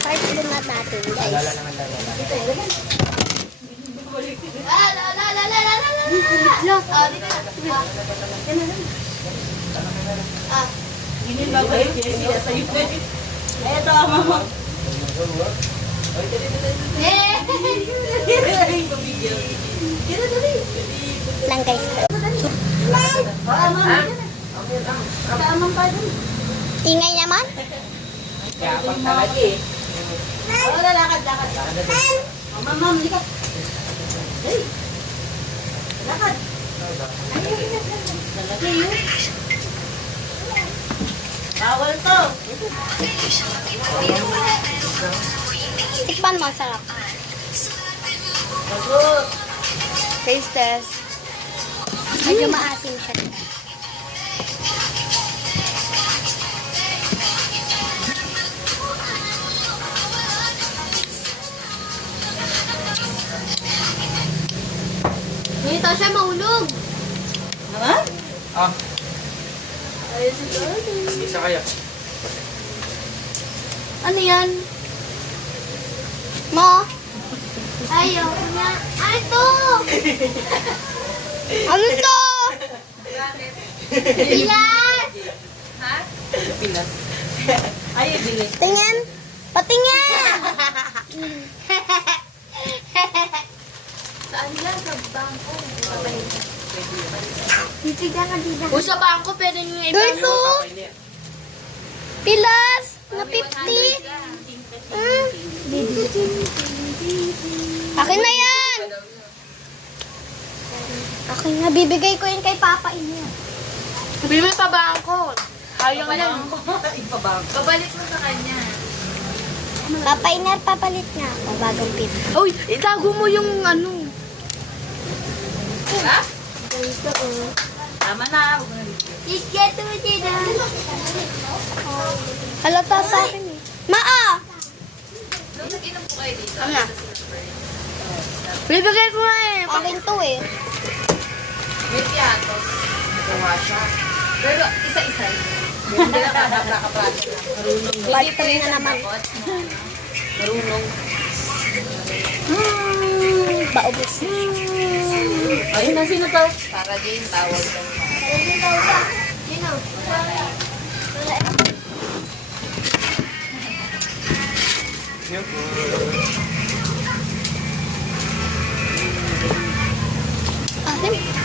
Part din natin, guys. Lala naman, lala. Ganyan babalik niya sila sa'yo. Ay, ito ang mama. Lang, guys. Ingay naman. Kaya pag talaga eh. Lakad. Ma'am, likat. Hey. Lakad. Lalaki yun. Bawal to. Tikpan mo, sarap. Bagot. Taste test. Medyo maasim siya. Dito siya mahulog. Naman? Ah, Ayun si Jordan. isa kaya. Ano yan? Mo? Ayaw na. Ano to? Ano to? Pilas! Pilas. Ay, bilis. Tingin? Patingin! Saan yan? Sa bangko. Titigan ka dito. O sa bangko, pwede nyo na Guys, ibang. oh! Pilas! Na 50! Akin na yan! Akin na, bibigay ko yun kay Papa Inya. Sabi mo pa bangko. Ayaw lang. Ipabang. Babalik mo sa kanya. Papa Inya, papalit nga ako. Bagong pip. Uy, itago mo yung ano. Ha? Ganito, oh. Tama na. Get to it, halata sa akin eh. Maa! Nag-inom po kayo dito. Ano na? Bibigay ko na eh. Akin to eh. May piatos. Nagawa siya. Pero isa-isa. Hindi na nakapasok. Marunong. Part 3 na naman. Marunong. Baubos. Ayun na, sino to? Para din tawag ka. Sino? Yun. Akin?